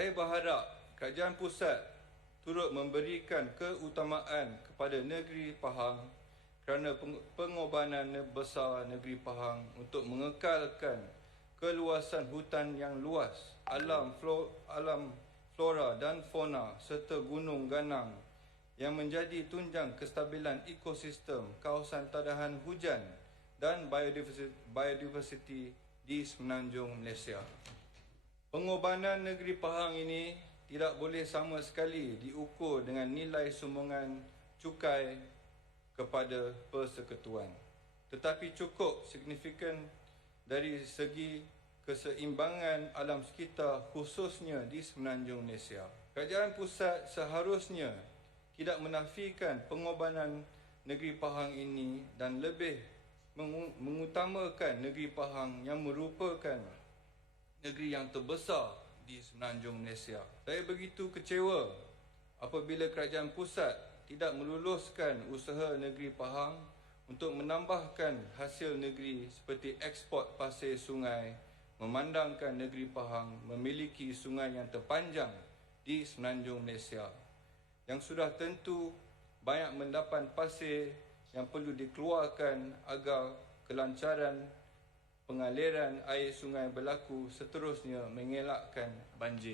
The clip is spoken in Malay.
Saya berharap kerajaan pusat turut memberikan keutamaan kepada negeri Pahang kerana pengorbanan besar negeri Pahang untuk mengekalkan keluasan hutan yang luas, alam flora dan fauna serta gunung ganang yang menjadi tunjang kestabilan ekosistem kawasan tadahan hujan dan biodiversiti di Semenanjung Malaysia. Pengorbanan negeri Pahang ini tidak boleh sama sekali diukur dengan nilai sumbangan cukai kepada persekutuan, tetapi cukup signifikan dari segi keseimbangan alam sekitar khususnya di Semenanjung Malaysia. Kerajaan pusat seharusnya tidak menafikan pengorbanan negeri Pahang ini dan lebih mengutamakan negeri Pahang yang merupakan negeri yang terbesar di Semenanjung Malaysia. Saya begitu kecewa apabila kerajaan pusat tidak meluluskan usaha negeri Pahang untuk menambahkan hasil negeri seperti ekspor pasir sungai, memandangkan negeri Pahang memiliki sungai yang terpanjang di Semenanjung Malaysia yang sudah tentu banyak mendapat pasir yang perlu dikeluarkan agar kelancaran pengaliran air sungai berlaku, seterusnya mengelakkan banjir.